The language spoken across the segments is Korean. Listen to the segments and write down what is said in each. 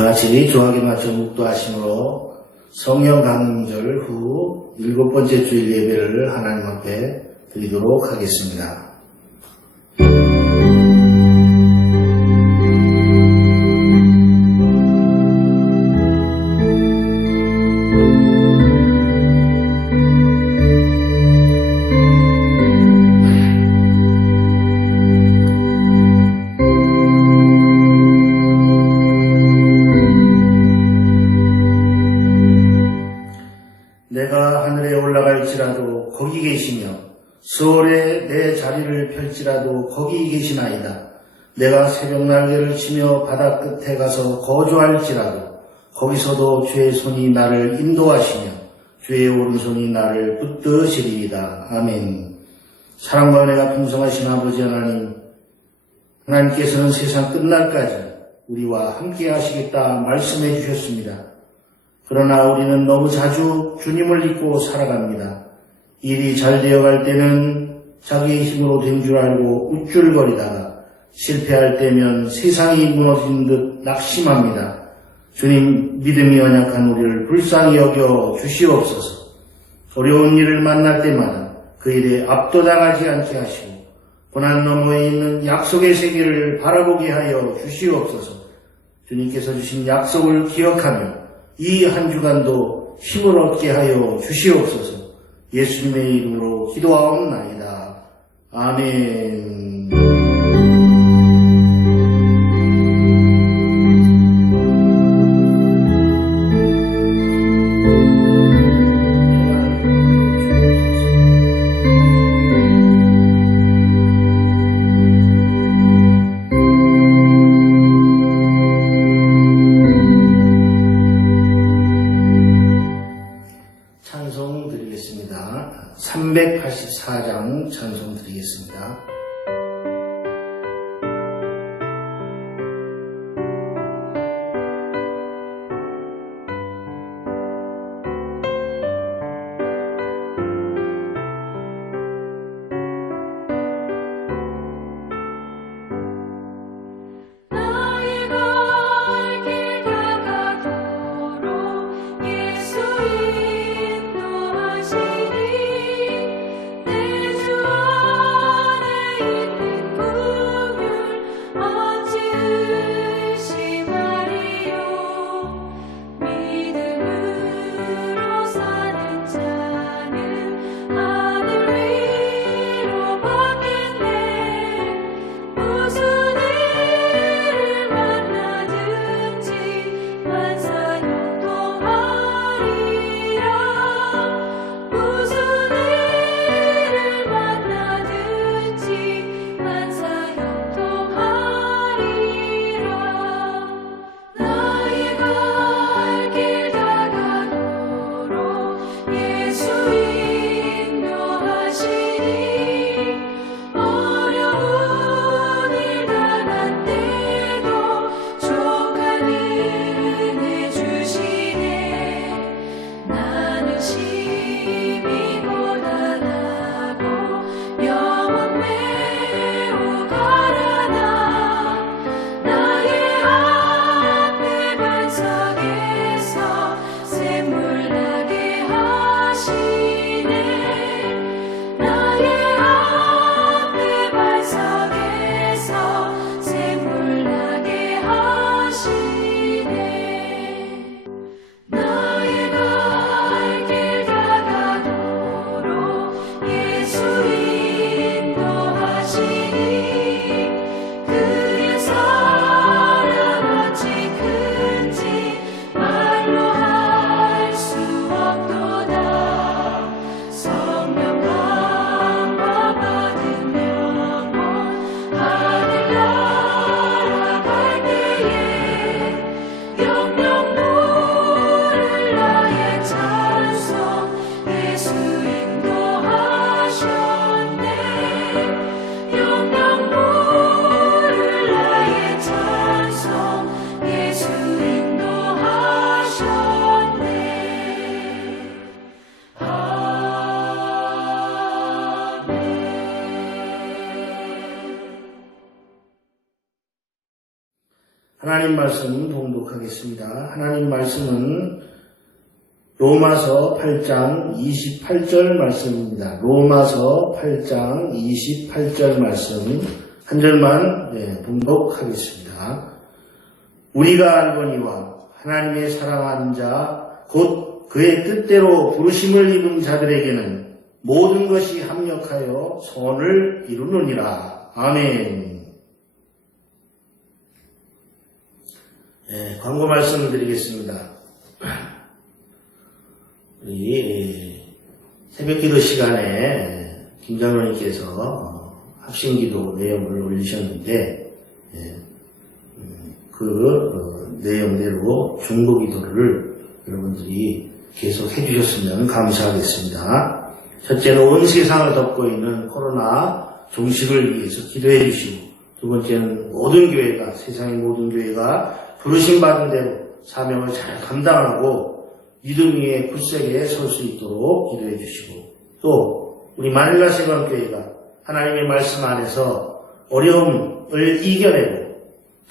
다 같이 조하게 맞춰 묵도하심으로 성령 강림절 후 7번째 주일 예배를 하나님 앞에 드리도록 하겠습니다. 내가 하늘에 올라갈지라도 거기 계시며 수월에 내 자리를 펼지라도 거기 계시나이다. 내가 새벽 날개를 치며 바다 끝에 가서 거주할지라도 거기서도 주의 손이 나를 인도하시며 주의 오른손이 나를 붙드시리이다. 아멘. 사랑과 은혜가 풍성하신 아버지 하나님, 하나님께서는 세상 끝날까지 우리와 함께 하시겠다 말씀해 주셨습니다. 그러나 우리는 너무 자주 주님을 잊고 살아갑니다. 일이 잘 되어갈 때는 자기의 힘으로 된 줄 알고 우쭐거리다가 실패할 때면 세상이 무너진 듯 낙심합니다. 주님, 믿음이 연약한 우리를 불쌍히 여겨 주시옵소서. 어려운 일을 만날 때마다 그 일에 압도당하지 않게 하시고 고난 너머에 있는 약속의 세계를 바라보게 하여 주시옵소서. 주님께서 주신 약속을 기억하며 이 한 주간도 힘을 얻게 하여 주시옵소서. 예수님의 이름으로 기도하옵나이다. 아멘. 찬송 드리겠습니다. 384장 찬송 드리겠습니다. 하나님 말씀 봉독하겠습니다. 하나님 말씀은 로마서 8장 28절 말씀입니다. 로마서 8장 28절 말씀 한 절만 봉독하겠습니다. 우리가 알거니와 하나님의 사랑하는 자 곧 그의 뜻대로 부르심을 입은 자들에게는 모든 것이 합력하여 선을 이루느니라. 아멘. 광고 말씀을 드리겠습니다. 우리 새벽기도 시간에 김장로님께서 합심기도 내용을 올리셨는데 그 내용대로 중보기도를 여러분들이 계속 해주셨으면 감사하겠습니다. 첫째는 온 세상을 덮고 있는 코로나 종식을 위해서 기도해 주시고, 두 번째는 모든 교회가, 세상의 모든 교회가 부르심받은 대로 사명을 잘 감당하고 믿음 위에 굳세게 설 수 있도록 기도해 주시고, 또 우리 마닐라 세관교회가 하나님의 말씀 안에서 어려움을 이겨내고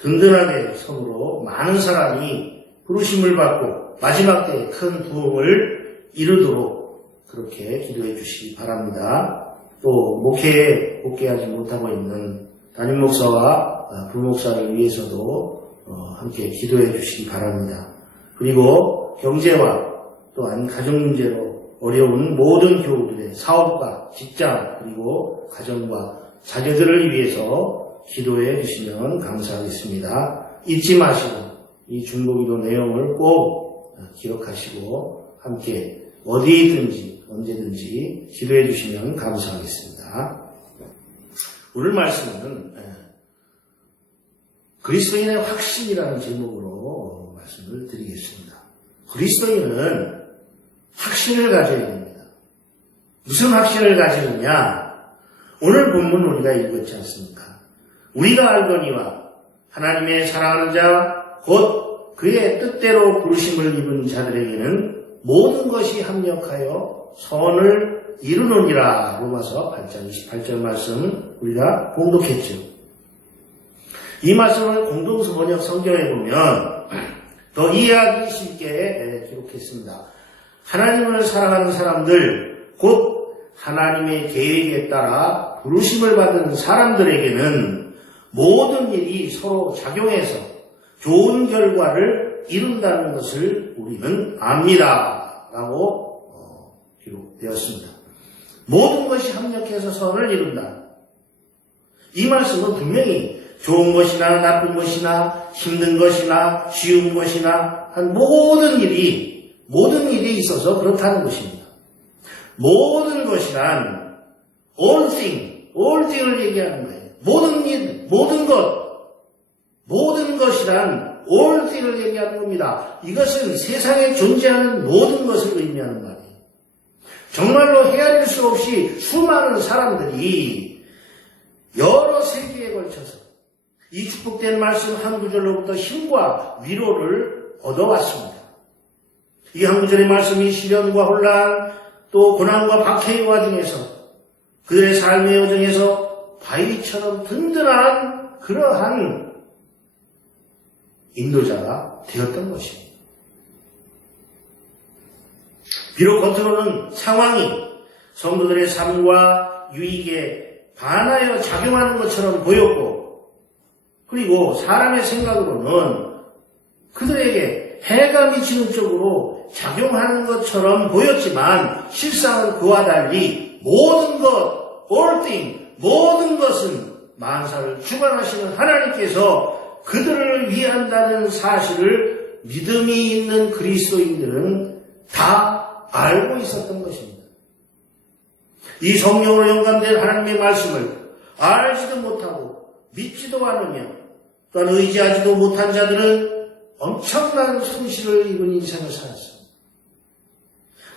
든든하게 섬으로 많은 사람이 부르심을 받고 마지막 때에 큰 부흥을 이루도록 그렇게 기도해 주시기 바랍니다. 또 목회에 복귀하지 못하고 있는 담임 목사와 부목사를 위해서도 함께 기도해 주시기 바랍니다. 그리고 경제와 또한 가정 문제로 어려운 모든 교우들의 사업과 직장 그리고 가정과 자녀들을 위해서 기도해 주시면 감사하겠습니다. 잊지 마시고 이 중보기도 내용을 꼭 기억하시고 함께 어디든지 언제든지 기도해 주시면 감사하겠습니다. 오늘 말씀은 그리스도인의 확신이라는 제목으로 말씀을 드리겠습니다. 그리스도인은 확신을 가져야 됩니다. 무슨 확신을 가지느냐? 오늘 본문 우리가 읽었지 않습니까? 우리가 알거니와 하나님의 사랑하는 자 곧 그의 뜻대로 부르심을 입은 자들에게는 모든 것이 합력하여 선을 이루느니라. 로마서 8장 28절 말씀 우리가 봉독했죠. 이 말씀을 공동서 번역 성경에 보면 더 이해하기 쉽게 기록했습니다. 하나님을 사랑하는 사람들, 곧 하나님의 계획에 따라 부르심을 받은 사람들에게는 모든 일이 서로 작용해서 좋은 결과를 이룬다는 것을 우리는 압니다. 라고 기록되었습니다. 모든 것이 합력해서 선을 이룬다. 이 말씀은 분명히 좋은 것이나 나쁜 것이나 힘든 것이나 쉬운 것이나 한 모든 일이 있어서 그렇다는 것입니다. 모든 것이란 all thing을 얘기하는 거예요. 모든 일, 모든 것이란 all thing을 얘기하는 겁니다. 이것은 세상에 존재하는 모든 것을 의미하는 말이에요. 정말로 헤아릴 수 없이 수많은 사람들이 여러 세기에 걸쳐서 이 축복된 말씀 한 구절로부터 힘과 위로를 얻어왔습니다. 이 한 구절의 말씀이 시련과 혼란, 또 고난과 박해의 와중에서 그들의 삶의 여정에서 바위처럼 든든한 그러한 인도자가 되었던 것입니다. 비록 겉으로는 상황이 성도들의 삶과 유익에 반하여 작용하는 것처럼 보였고, 그리고 사람의 생각으로는 그들에게 해가 미치는 쪽으로 작용하는 것처럼 보였지만 실상은 그와 달리 모든 것, all thing, 모든 것은 만사를 주관하시는 하나님께서 그들을 위한다는 사실을 믿음이 있는 그리스도인들은 다 알고 있었던 것입니다. 이 성령으로 영감된 하나님의 말씀을 알지도 못하고 믿지도 않으며 또한 의지하지도 못한 자들은 엄청난 손실을 입은 인생을 살았습니다.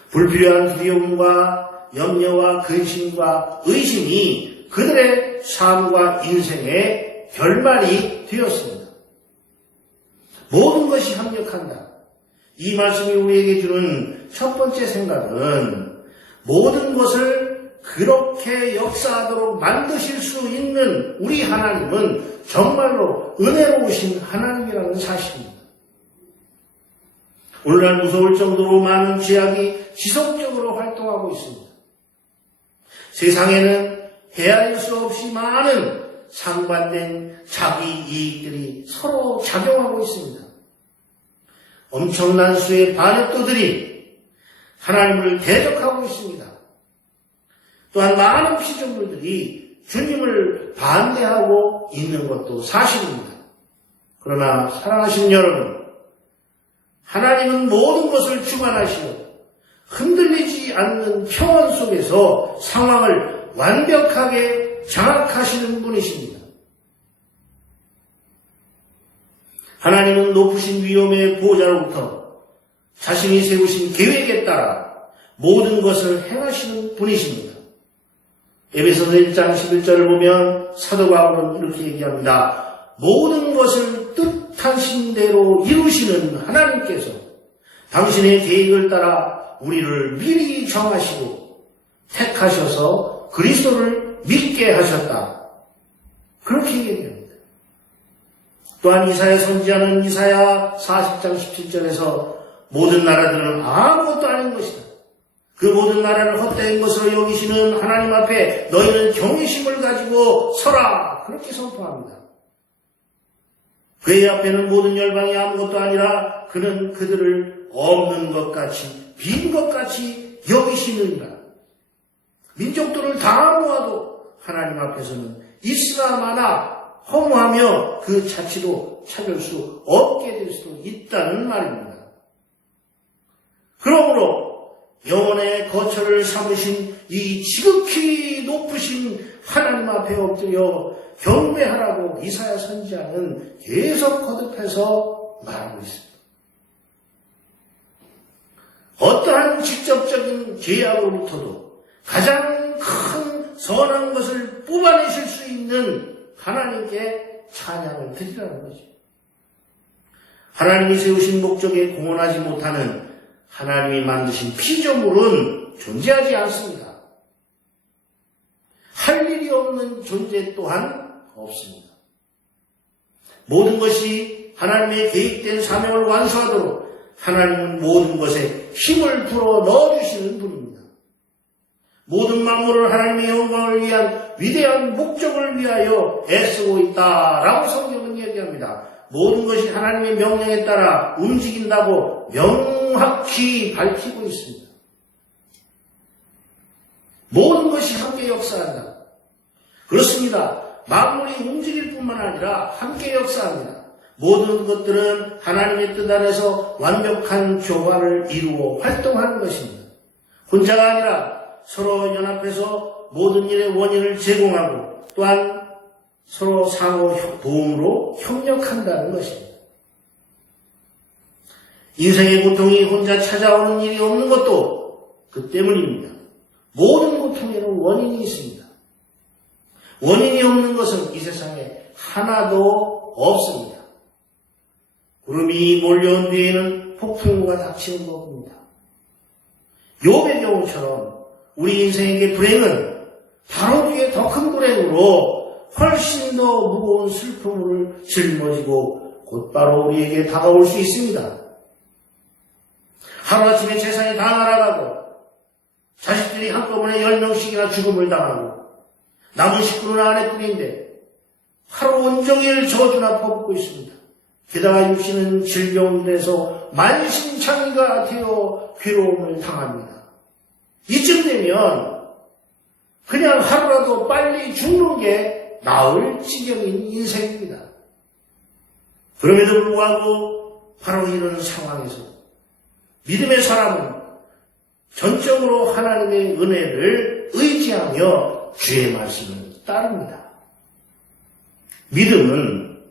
불필요한 두려움과 염려와 근심과 의심이 그들의 삶과 인생의 결말이 되었습니다. 모든 것이 합력한다. 이 말씀이 우리에게 주는 첫 번째 생각은 모든 것을 그렇게 역사하도록 만드실 수 있는 우리 하나님은 정말로 은혜로우신 하나님이라는 사실입니다. 오늘날 무서울 정도로 많은 죄악이 지속적으로 활동하고 있습니다. 세상에는 헤아릴 수 없이 많은 상반된 자기 이익들이 서로 작용하고 있습니다. 엄청난 수의 반역도들이 하나님을 대적하고 있습니다. 또한 많은 피조물들이 주님을 반대하고 있는 것도 사실입니다. 그러나 사랑하시는 여러분, 하나님은 모든 것을 주관하시어 흔들리지 않는 평온 속에서 상황을 완벽하게 장악하시는 분이십니다. 하나님은 높으신 위엄의 보호자로부터 자신이 세우신 계획에 따라 모든 것을 행하시는 분이십니다. 에베소서 1장 11절을 보면 사도 바울은 이렇게 얘기합니다. 모든 것을 뜻하신 대로 이루시는 하나님께서 당신의 계획을 따라 우리를 미리 정하시고 택하셔서 그리스도를 믿게 하셨다. 그렇게 얘기합니다. 또한 이사야 선지자는 이사야 40장 17절에서 모든 나라들은 아무것도 아닌 것이다. 그 모든 나라를 헛된 것으로 여기시는 하나님 앞에 너희는 경외심을 가지고 서라. 그렇게 선포합니다. 그의 앞에는 모든 열방이 아무것도 아니라 그는 그들을 없는 것 같이 빈 것 같이 여기시느니라. 민족들을 다 모아도 하나님 앞에서는 있으나 마나 허무하며 그 자치도 찾을 수 없게 될 수도 있다는 말입니다. 그러므로 영혼의 거처를 삼으신 이 지극히 높으신 하나님 앞에 엎드려 경배하라고 이사야 선지자는 계속 거듭해서 말하고 있습니다. 어떠한 직접적인 죄악으로부터도 가장 큰 선한 것을 뽑아내실 수 있는 하나님께 찬양을 드리라는 거죠. 하나님이 세우신 목적에 공헌하지 못하는 하나님이 만드신 피조물은 존재하지 않습니다. 할 일이 없는 존재 또한 없습니다. 모든 것이 하나님의 계획된 사명을 완수하도록 하나님은 모든 것에 힘을 불어 넣어주시는 분입니다. 모든 만물을 하나님의 영광을 위한 위대한 목적을 위하여 애쓰고 있다라고 성경은 얘기합니다. 모든 것이 하나님의 명령에 따라 움직인다고 명확히 밝히고 있습니다. 모든 것이 함께 역사한다. 그렇습니다. 만물이 움직일 뿐만 아니라 함께 역사합니다. 모든 것들은 하나님의 뜻 안에서 완벽한 조화를 이루어 활동하는 것입니다. 혼자가 아니라 서로 연합해서 모든 일의 원인을 제공하고 또한 서로 상호 도움으로 협력한다는 것입니다. 인생의 고통이 혼자 찾아오는 일이 없는 것도 그 때문입니다. 모든 고통에는 원인이 있습니다. 원인이 없는 것은 이 세상에 하나도 없습니다. 구름이 몰려온 뒤에는 폭풍우가 닥치는 겁니다. 욥의 경우처럼 우리 인생에게 불행은 바로 뒤에 더 큰 불행으로 훨씬 더 무거운 슬픔을 짊어지고 곧바로 우리에게 다가올 수 있습니다. 하루아침에 재산이 다 날아가고 자식들이 한꺼번에 10명씩이나 죽음을 당하고 남은 식구는 아내뿐인데 하루 온종일 저주나 퍼붓고 있습니다. 게다가 육신은 질병들에서 만신창이가 되어 괴로움을 당합니다. 이쯤 되면 그냥 하루라도 빨리 죽는 게 나을 지경인 인생입니다. 그럼에도 불구하고 바로 이런 상황에서 믿음의 사람은 전적으로 하나님의 은혜를 의지하며 주의 말씀을 따릅니다. 믿음은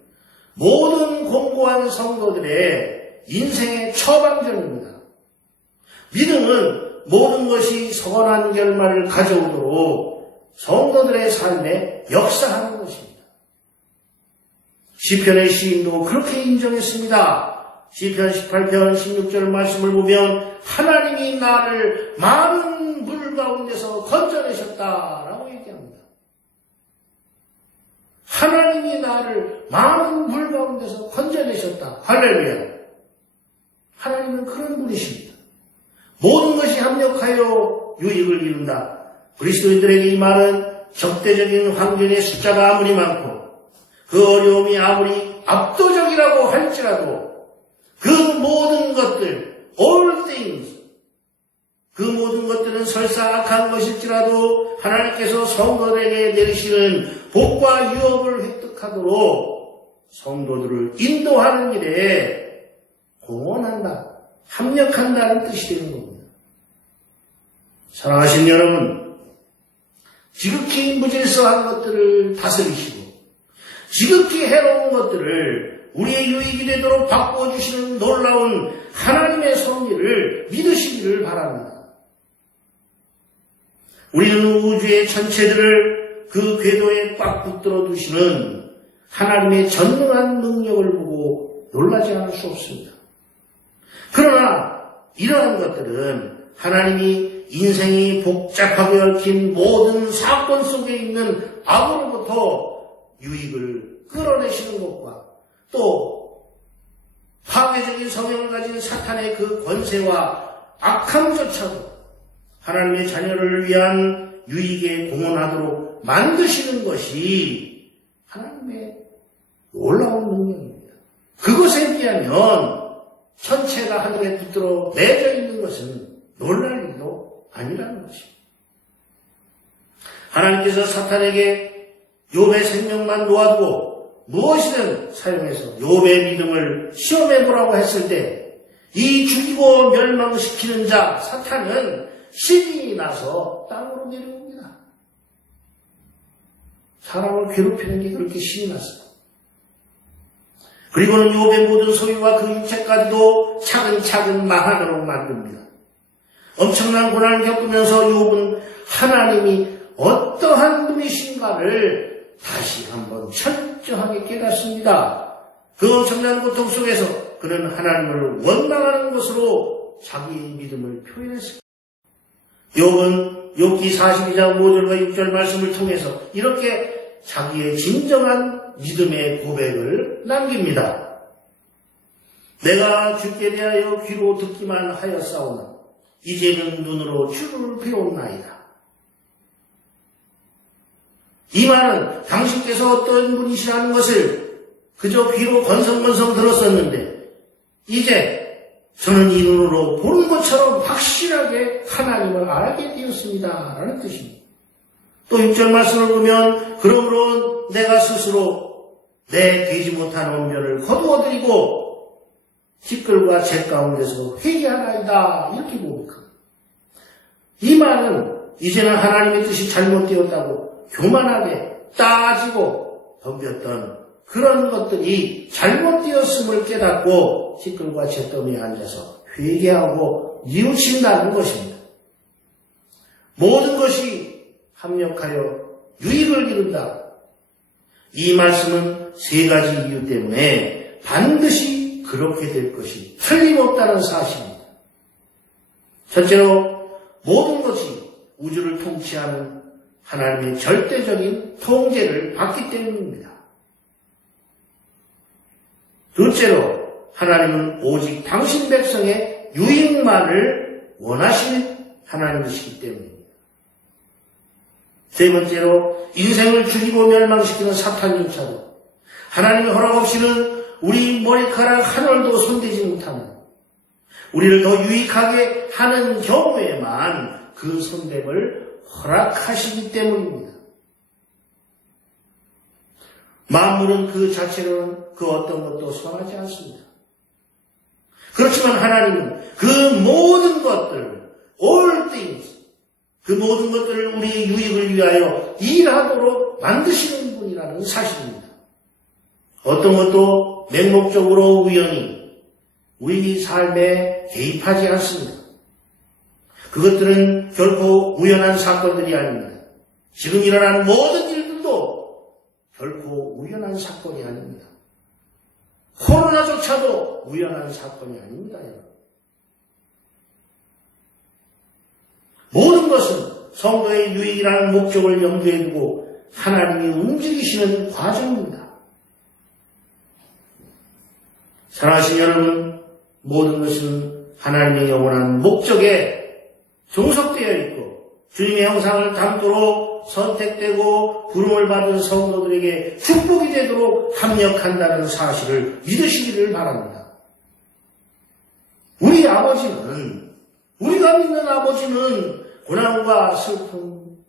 모든 공고한 성도들의 인생의 처방전입니다. 믿음은 모든 것이 선한 결말을 가져오도록 성도들의 삶에 역사하는 것입니다. 시편의 시인도 그렇게 인정했습니다. 시편 18편 16절 말씀을 보면 하나님이 나를 많은 물 가운데서 건져내셨다라고 얘기합니다. 하나님이 나를 많은 물 가운데서 건져내셨다. 할렐루야. 하나님은 그런 분이십니다. 모든 것이 합력하여 유익을 이룬다. 그리스도인들에게 이 말은 적대적인 환경의 숫자가 아무리 많고 그 어려움이 아무리 압도적이라고 할지라도 그 모든 것들, all things, 그 모든 것들은 설사 악한 것일지라도 하나님께서 성도들에게 내리시는 복과 유업을 획득하도록 성도들을 인도하는 일에 공헌한다, 합력한다는 뜻이 되는 겁니다. 사랑하신 여러분, 지극히 무질서한 것들을 다스리시고 지극히 해로운 것들을 우리의 유익이 되도록 바꿔주시는 놀라운 하나님의 섭리를 믿으시기를 바랍니다. 우리는 우주의 전체들을 그 궤도에 꽉 붙들어 두시는 하나님의 전능한 능력을 보고 놀라지 않을 수 없습니다. 그러나 이러한 것들은 하나님이 인생이 복잡하게 얽힌 모든 사건 속에 있는 악으로부터 유익을 끌어내시는 것과 또 파괴적인 성향을 가진 사탄의 그 권세와 악함조차도 하나님의 자녀를 위한 유익에 공헌하도록 만드시는 것이 하나님의 놀라운 능력입니다. 그것에 비하면 천체가 하늘에 붙들어 매져 있는 것은 놀랄 일도 아니라는 것입니다. 하나님께서 사탄에게 욥의 생명만 놓아두고 무엇이든 사용해서 욥의 믿음을 시험해보라고 했을 때 이 죽이고 멸망시키는 자 사탄은 신이 나서 땅으로 내려옵니다. 사람을 괴롭히는 게 그렇게 신이 났어요. 그리고는 욥의 모든 소유와 그 육체까지도 차근차근 망하도록 만듭니다. 엄청난 고난을 겪으면서 욥은 하나님이 어떠한 분이신가를 다시 한번 철저하게 깨닫습니다. 그 엄청난 고통 속에서 그는 하나님을 원망하는 것으로 자기의 믿음을 표현했습니다. 욥은 욥기 42장 5절과 6절 말씀을 통해서 이렇게 자기의 진정한 믿음의 고백을 남깁니다. 내가 주께 대하여 귀로 듣기만 하였사오나 이제는 눈으로 주를 배웠나이다. 이 말은 당신께서 어떤 분이시라는 것을 그저 귀로 건성건성 들었었는데 이제 저는 이 눈으로 보는 것처럼 확실하게 하나님을 알게 되었습니다 라는 뜻입니다. 또 6절 말씀을 보면 그러므로 내가 스스로 내 되지 못한 언변을 거두어드리고 티끌과 재 가운데서 회개하나이다 이렇게 고백합니다. 이 말은 이제는 하나님의 뜻이 잘못되었다고 교만하게 따지고 덤볐던 그런 것들이 잘못되었음을 깨닫고 티끌과 잿더미에 앉아서 회개하고 뉘우친다는 것입니다. 모든 것이 합력하여 유익을 이룬다. 이 말씀은 세 가지 이유 때문에 반드시 그렇게 될 것이 틀림없다는 사실입니다. 첫째로 모든 것이 우주를 통치하는 하나님의 절대적인 통제를 받기 때문입니다. 둘째로 하나님은 오직 당신 백성의 유익만을 원하시는 하나님이시기 때문입니다. 세 번째로 인생을 죽이고 멸망시키는 사탄조차도 하나님의 허락 없이는 우리 머리카락 한 올도 손대지 못하는 우리를 더 유익하게 하는 경우에만 그 손댈을 허락하시기 때문입니다. 만물은 그 자체로는 그 어떤 것도 선하지 않습니다. 그렇지만 하나님은 그 모든 것들, all things, 그 모든 것들을 우리의 유익을 위하여 일하도록 만드시는 분이라는 사실입니다. 어떤 것도 맹목적으로 우연히 우리 삶에 개입하지 않습니다. 그것들은 결코 우연한 사건들이 아닙니다. 지금 일어나는 모든 일들도 결코 우연한 사건이 아닙니다. 코로나조차도 우연한 사건이 아닙니다. 모든 것은 성도의 유익이라는 목적을 염두에 두고 하나님이 움직이시는 과정입니다. 사랑하신 여러분, 모든 것은 하나님의 영원한 목적에 종속되어 있고 주님의 형상을 담도록 선택되고 부름을 받은 성도들에게 축복이 되도록 합력한다는 사실을 믿으시기를 바랍니다. 우리 아버지는, 우리가 믿는 아버지는 고난과 슬픔,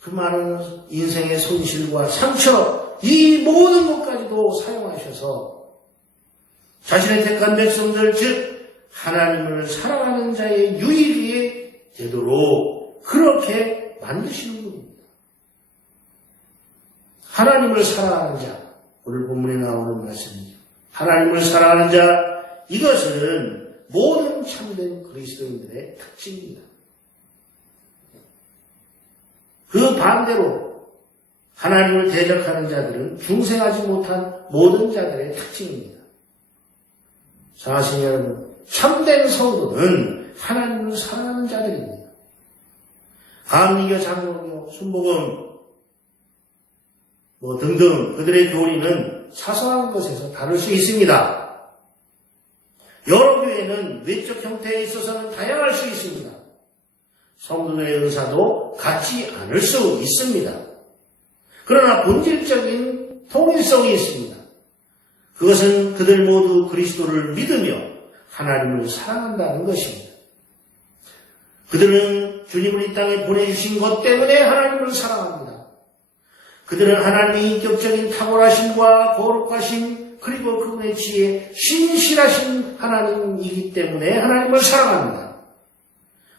그 많은 인생의 손실과 상처, 이 모든 것까지도 사용하셔서 자신의 택한 백성들, 즉 하나님을 사랑하는 자의 유익이 되도록 그렇게 만드시는 분입니다. 하나님을 사랑하는 자, 오늘 본문에 나오는 말씀이죠. 하나님을 사랑하는 자, 이것은 모든 참된 그리스도인들의 특징입니다. 그 반대로 하나님을 대적하는 자들은 중생하지 못한 모든 자들의 특징입니다. 사실 여러분, 참된 성도는 하나님을 사랑하는 자들입니다. 감리교, 장로교, 순복음 등등 그들의 교리는 사소한 것에서 다를 수 있습니다. 여러 교회는 외적 형태에 있어서는 다양할 수 있습니다. 성도들의 은사도 같지 않을 수 있습니다. 그러나 본질적인 통일성이 있습니다. 그것은 그들 모두 그리스도를 믿으며 하나님을 사랑한다는 것입니다. 그들은 주님을 이 땅에 보내주신 것 때문에 하나님을 사랑합니다. 그들은 하나님의 인격적인 탁월하심과 거룩하심 그리고 그분의 지혜, 신실하신 하나님이기 때문에 하나님을 사랑합니다.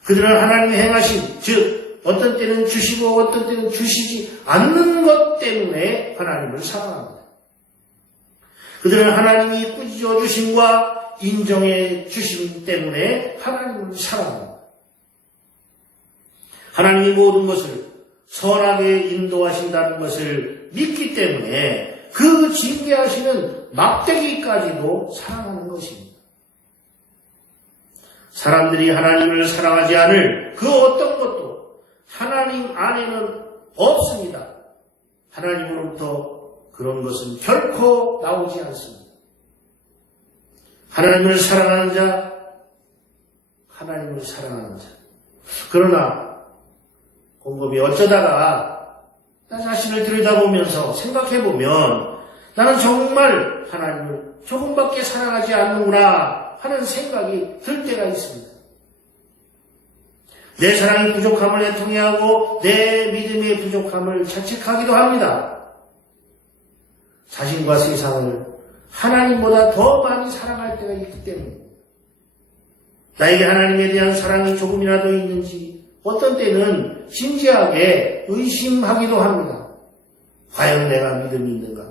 그들은 하나님의 행하심, 즉 어떤 때는 주시고 어떤 때는 주시지 않는 것 때문에 하나님을 사랑합니다. 그들은 하나님이 꾸짖어 주심과 인정해 주심 때문에 하나님을 사랑합니다. 하나님이 모든 것을 선하게 인도하신다는 것을 믿기 때문에 그 징계하시는 막대기까지도 사랑하는 것입니다. 사람들이 하나님을 사랑하지 않을 그 어떤 것도 하나님 안에는 없습니다. 하나님으로부터 그런 것은 결코 나오지 않습니다. 하나님을 사랑하는 자, 하나님을 사랑하는 자. 그러나 곰곰이 어쩌다가 나 자신을 들여다보면서 생각해보면 나는 정말 하나님을 조금밖에 사랑하지 않는구나 하는 생각이 들 때가 있습니다. 내 사랑의 부족함을 애통해하고 내 믿음의 부족함을 자책하기도 합니다. 자신과 세상을 하나님보다 더 많이 사랑할 때가 있기 때문입니다. 나에게 하나님에 대한 사랑이 조금이라도 있는지 어떤 때는 진지하게 의심하기도 합니다. 과연 내가 믿음이 있는가?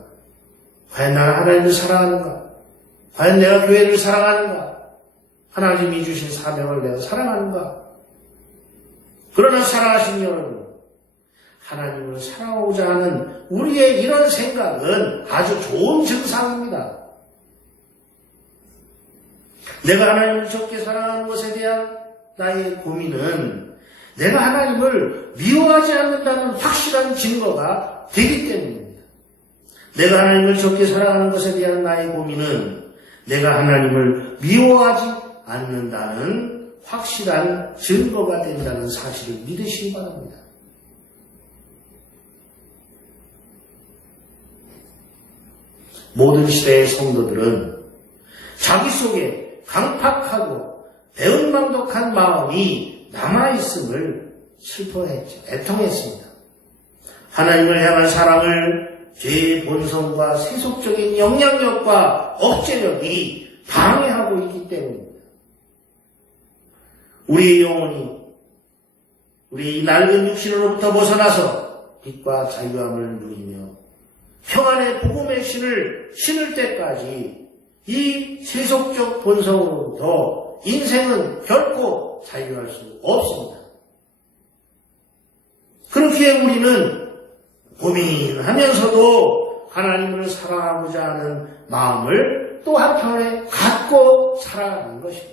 과연 나는 하나님을 사랑하는가? 과연 내가 교회를 사랑하는가? 하나님이 주신 사명을 내가 사랑하는가? 그러나 사랑하신 여러분, 하나님을 사랑하고자 하는 우리의 이런 생각은 아주 좋은 증상입니다. 내가 하나님을 적게 사랑하는 것에 대한 나의 고민은 내가 하나님을 미워하지 않는다는 확실한 증거가 되기 때문입니다. 내가 하나님을 적게 사랑하는 것에 대한 나의 고민은 내가 하나님을 미워하지 않는다는 확실한 증거가 된다는 사실을 믿으시기 바랍니다. 모든 시대의 성도들은 자기 속에 강팍하고 배은망덕한 마음이 남아있음을 슬퍼했죠. 애통했습니다. 하나님을 향한 사랑을 죄의 본성과 세속적인 영향력과 억제력이 방해하고 있기 때문입니다. 우리의 영혼이 우리 낡은 육신으로부터 벗어나서 빛과 자유함을 누리며 평안의 복음의 신을 신을 때까지 이 세속적 본성으로부터 인생은 결코 자유할 수 없습니다. 그렇기에 우리는 고민하면서도 하나님을 사랑하고자 하는 마음을 또 한편에 갖고 살아가는 것입니다.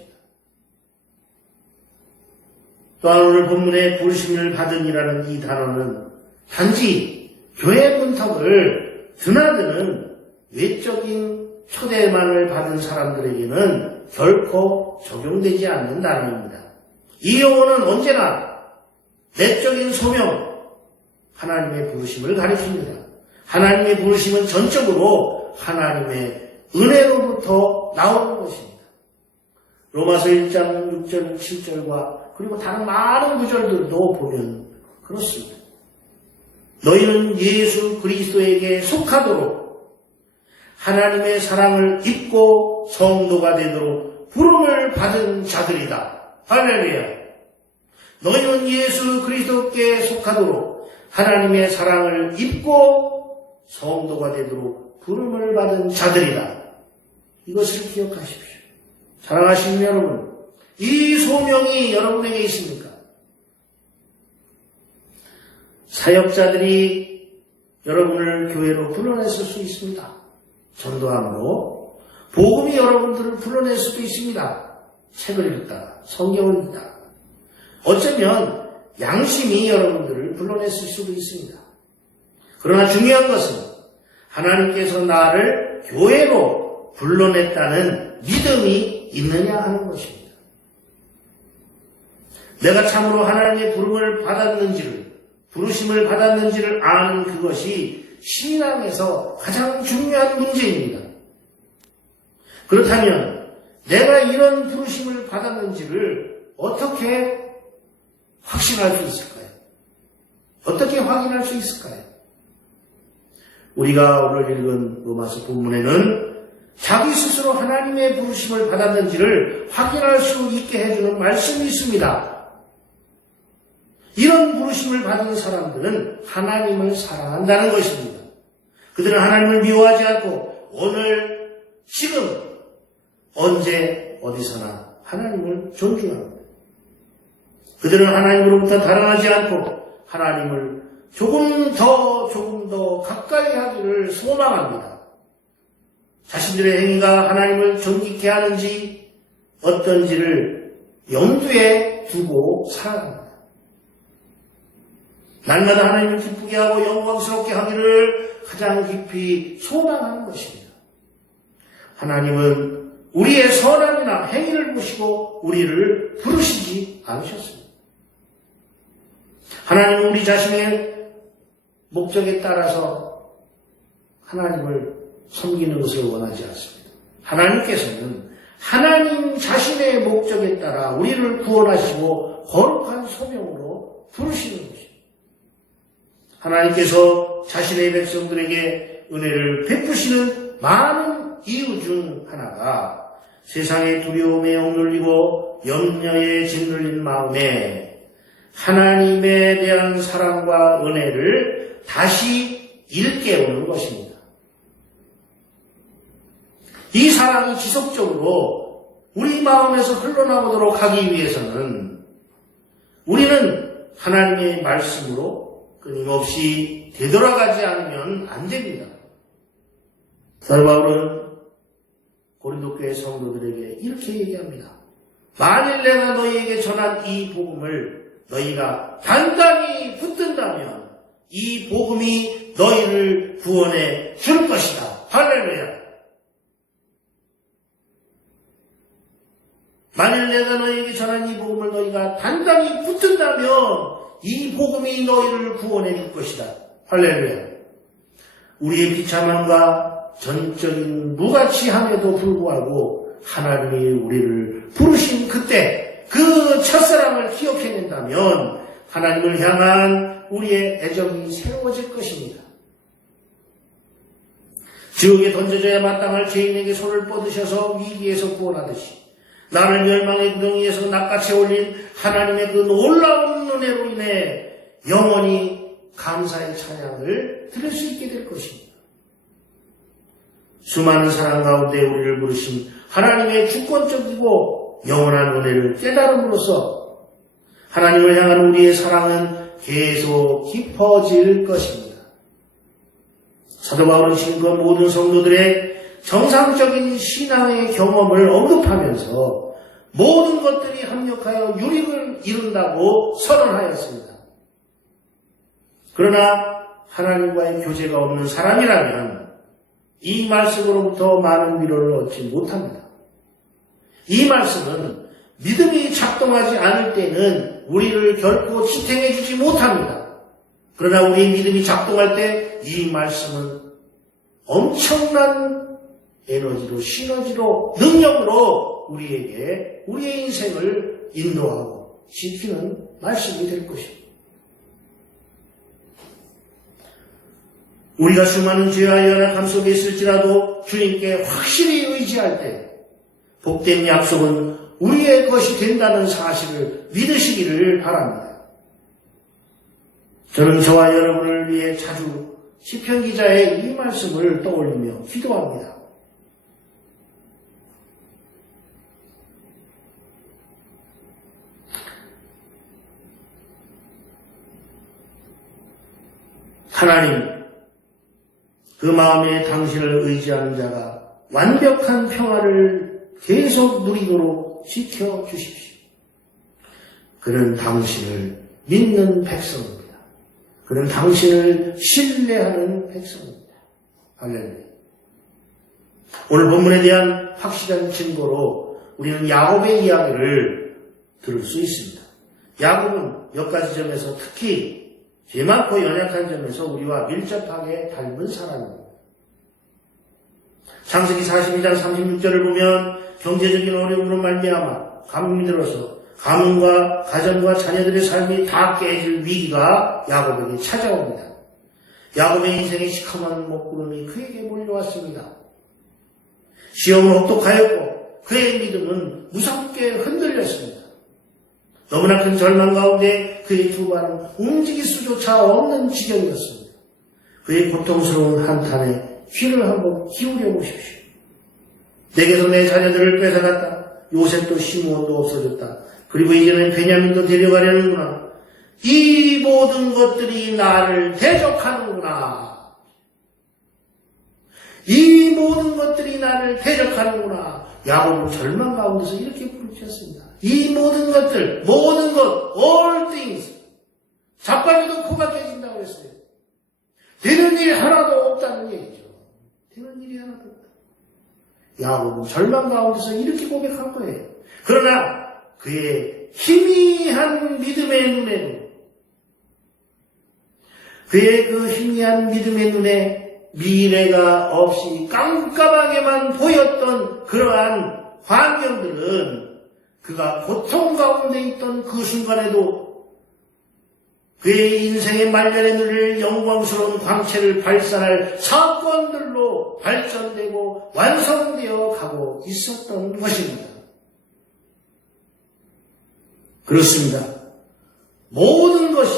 또한 오늘 본문의 부르심을 받은이라는 이 단어는 단지 교회 문턱을 드나드는 외적인 초대만을 받은 사람들에게는 결코 적용되지 않는 단어입니다. 이 용어는 언제나 내적인 소명, 하나님의 부르심을 가리킵니다. 하나님의 부르심은 전적으로 하나님의 은혜로부터 나오는 것입니다. 로마서 1장 6절, 7절과 그리고 다른 많은 구절들도 보면 그렇습니다. 너희는 예수 그리스도에게 속하도록 하나님의 사랑을 입고 성도가 되도록 부름을 받은 자들이다. 할렐루야. 너희는 예수 그리스도께 속하도록 하나님의 사랑을 입고 성도가 되도록 부름을 받은 자들이다. 이것을 기억하십시오. 사랑하시는 여러분, 이 소명이 여러분에게 있습니까? 사역자들이 여러분을 교회로 불러냈을 수 있습니다. 전도함으로 복음이 여러분들을 불러낼 수도 있습니다. 책을 읽다, 성경을 읽다. 어쩌면 양심이 여러분들을 불러냈을 수도 있습니다. 그러나 중요한 것은 하나님께서 나를 교회로 불러냈다는 믿음이 있느냐 하는 것입니다. 내가 참으로 하나님의 부름을 받았는지를, 부르심을 받았는지를 아는 그것이 신앙에서 가장 중요한 문제입니다. 그렇다면 내가 이런 부르심을 받았는지를 어떻게 확신할 수 있을까요? 어떻게 확인할 수 있을까요? 우리가 오늘 읽은 로마서 본문에는 자기 스스로 하나님의 부르심을 받았는지를 확인할 수 있게 해주는 말씀이 있습니다. 이런 부르심을 받은 사람들은 하나님을 사랑한다는 것입니다. 그들은 하나님을 미워하지 않고 오늘, 지금, 언제, 어디서나 하나님을 존중합니다. 그들은 하나님으로부터 달아나지 않고 하나님을 조금 더 가까이 하기를 소망합니다. 자신들의 행위가 하나님을 존귀케 하는지 어떤지를 염두에 두고 살아갑니다. 날마다 하나님을 기쁘게 하고 영광스럽게 하기를 가장 깊이 소망하는 것입니다. 하나님은 우리의 선함이나 행위를 보시고 우리를 부르시지 않으셨습니다. 하나님은 우리 자신의 목적에 따라서 하나님을 섬기는 것을 원하지 않습니다. 하나님께서는 하나님 자신의 목적에 따라 우리를 구원하시고 거룩한 소명으로 부르시는 것입니다. 하나님께서 자신의 백성들에게 은혜를 베푸시는 많은 이유 중 하나가 세상의 두려움에 억눌리고 염려에 짓눌린 마음에 하나님에 대한 사랑과 은혜를 다시 일깨우는 것입니다. 이 사랑이 지속적으로 우리 마음에서 흘러나오도록 하기 위해서는 우리는 하나님의 말씀으로 끊임없이 되돌아가지 않으면 안 됩니다. 사도 바울은 고린도 교회 성도들에게 이렇게 얘기합니다. 만일 내가 너희에게 전한 이 복음을 너희가 단단히 붙든다면 이 복음이 너희를 구원해 줄 것이다. 할렐루야. 만일 내가 너희에게 전한 이 복음을 너희가 단단히 붙든다면 이 복음이 너희를 구원해 줄 것이다. 할렐루야. 우리의 비참함과 전적인 무가치함에도 불구하고 하나님이 우리를 부르신 그때 그 첫사랑을 기억해낸다면 하나님을 향한 우리의 애정이 새로워질 것입니다. 지옥에 던져져야 마땅할 죄인에게 손을 뻗으셔서 위기에서 구원하듯이 나를 멸망의 구덩이에서 낚아채 올린 하나님의 그 놀라운 은혜로 인해 영원히 감사의 찬양을 들을 수 있게 될 것입니다. 수많은 사랑 가운데 우리를 부르신 하나님의 주권적이고 영원한 은혜를 깨달음으로써 하나님을 향한 우리의 사랑은 계속 깊어질 것입니다. 사도 바울은 지금껏 모든 성도들의 정상적인 신앙의 경험을 언급하면서 모든 것들이 합력하여 유익을 이룬다고 선언하였습니다. 그러나 하나님과의 교제가 없는 사람이라면 이 말씀으로부터 많은 위로를 얻지 못합니다. 이 말씀은 믿음이 작동하지 않을 때는 우리를 결코 지탱해 주지 못합니다. 그러나 우리의 믿음이 작동할 때 이 말씀은 엄청난 에너지로, 시너지로, 능력으로 우리에게 우리의 인생을 인도하고 지키는 말씀이 될 것입니다. 우리가 수많은 죄와 연약함 속에 있을지라도 주님께 확실히 의지할 때 복된 약속은 우리의 것이 된다는 사실을 믿으시기를 바랍니다. 저는 저와 여러분을 위해 자주 시편 기자의 이 말씀을 떠올리며 기도합니다. 하나님, 그 마음에 당신을 의지하는 자가 완벽한 평화를 계속 누리도록 지켜주십시오. 그는 당신을 믿는 백성입니다. 그는 당신을 신뢰하는 백성입니다. 할렐루야. 오늘 본문에 대한 확실한 증거로 우리는 야곱의 이야기를 들을 수 있습니다. 야곱은 몇 가지 점에서 특히 죄 많고 연약한 점에서 우리와 밀접하게 닮은 사람입니다. 창세기 42장 36절을 보면 경제적인 어려움으로 말미암아 가뭄이 들어서 가문과 가정과 자녀들의 삶이 다 깨질 위기가 야곱에게 찾아옵니다. 야곱의 인생의 시커먼 먹구름이 그에게 몰려왔습니다. 시험은 혹독하였고 그의 믿음은 무섭게 흔들렸습니다. 너무나 큰 절망 가운데 그의 두 발은 움직일 수조차 없는 지경이었습니다. 그의 고통스러운 한탄에 귀를 한번 기울여 보십시오. 내게서 내 자녀들을 뺏어갔다. 요셉도 시므온도 없어졌다. 그리고 이제는 베냐민도 데려가려는구나. 이 모든 것들이 나를 대적하는구나. 이 모든 것들이 나를 대적하는구나. 야곱은 절망 가운데서 이렇게 부르짖었습니다. 이 모든 것들, 모든 것, all things. 자빠져도 코가 깨진다고 했어요. 되는 일이 하나도 없다는 얘기죠. 되는 일이 하나도 없다. 야곱은 절망 가운데서 이렇게 고백한 거예요. 그러나 그의 희미한 믿음의 눈에는, 그의 그 희미한 믿음의 눈에 미래가 없이 깜깜하게만 보였던 그러한 환경들은 그가 고통 가운데 있던 그 순간에도 그의 인생의 말년에 누릴 영광스러운 광채를 발산할 사건들로 발전되고 완성되어 가고 있었던 것입니다. 그렇습니다. 모든 것이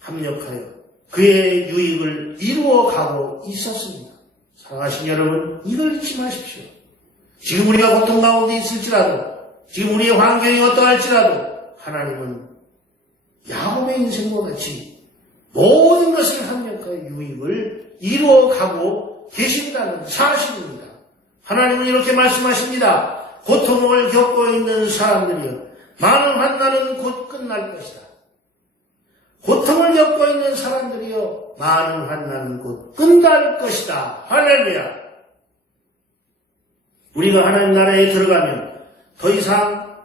합력하여 그의 유익을 이루어가고 있었습니다. 사랑하신 여러분, 이걸 잊지 마십시오. 지금 우리가 고통 가운데 있을지라도, 지금 우리의 환경이 어떠할지라도 하나님은 야곱의 인생과 같이 모든 것을 합력하여 유익을 이루어가고 계신다는 사실입니다. 하나님은 이렇게 말씀하십니다. 고통을 겪고 있는 사람들이여, 많은 환난은 곧 끝날 것이다. 고통을 겪고 있는 사람들이여, 많은 환난은 곧 끝날 것이다. 할렐루야. 우리가 하나님 나라에 들어가면 더 이상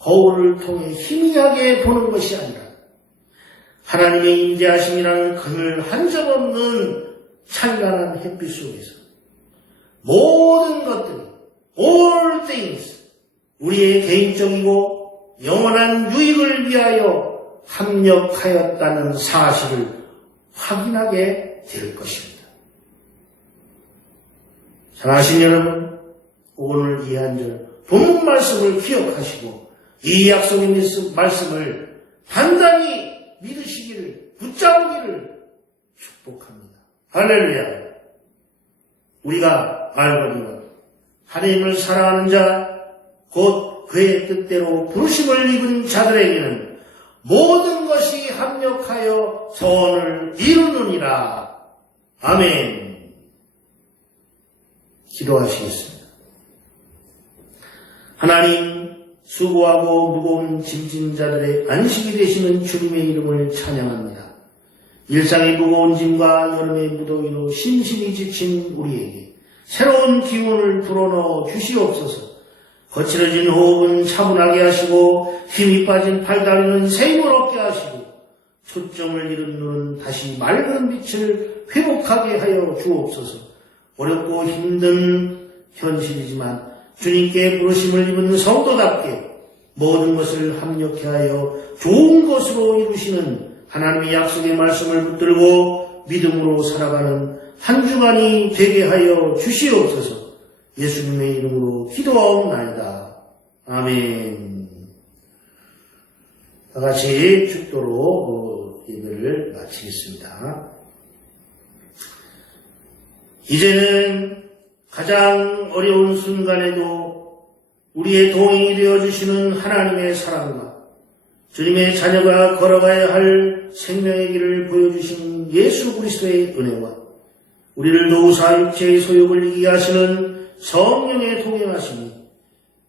거울을 통해 희미하게 보는 것이 아니라 하나님의 임재하심이라는 그늘 한 점 없는 찬란한 햇빛 속에서 모든 것들이, all things, 우리의 개인적이고 영원한 유익을 위하여 합력하였다는 사실을 확인하게 될 것입니다. 사랑하신 여러분, 오늘 이 한 절 본문 말씀을 기억하시고 이 약속의 말씀을 단단히 믿으시기를, 붙잡기를 축복합니다. 할렐루야. 우리가 말거니와 하나님을 사랑하는 자, 곧 그의 뜻대로 부르심을 입은 자들에게는 모든 것이 합력하여 선을 이루느니라. 아멘. 기도하시겠습니다. 하나님, 수고하고 무거운 짐진 자들의 안식이 되시는 주님의 이름을 찬양합니다. 일상의 무거운 짐과 여름의 무더위로 심신이 지친 우리에게 새로운 기운을 불어넣어 주시옵소서. 거칠어진 호흡은 차분하게 하시고 힘이 빠진 팔다리는 새 힘을 얻게 하시고 초점을 잃은 눈은 다시 맑은 빛을 회복하게 하여 주옵소서. 어렵고 힘든 현실이지만 주님께 부르심을 입은 성도답게 모든 것을 합력해 하여 좋은 것으로 이루시는 하나님의 약속의 말씀을 붙들고 믿음으로 살아가는 한 주간이 되게 하여 주시옵소서. 예수님의 이름으로 기도하옵나이다. 아멘. 다 같이 축도로 예배를 마치겠습니다. 이제는 가장 어려운 순간에도 우리의 동행이 되어주시는 하나님의 사랑과 주님의 자녀가 걸어가야 할 생명의 길을 보여주신 예수 그리스도의 은혜와 우리를 노후사 육체의 소욕을 이기게 하시는 성령의 동행하심이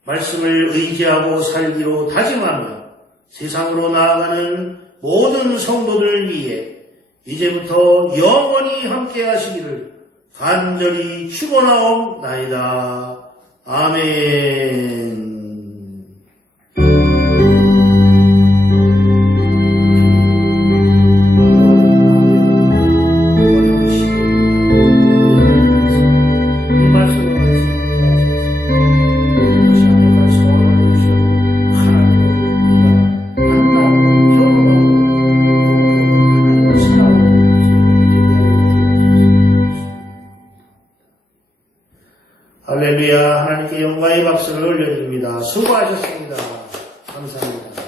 말씀을 의지하고 살기로 다짐하며 세상으로 나아가는 모든 성도들 위해 이제부터 영원히 함께 하시기를 간절히 축원하옵나이다. 아멘. 할렐루야. 하나님께 영광의 박수를 올려드립니다. 수고하셨습니다. 감사합니다.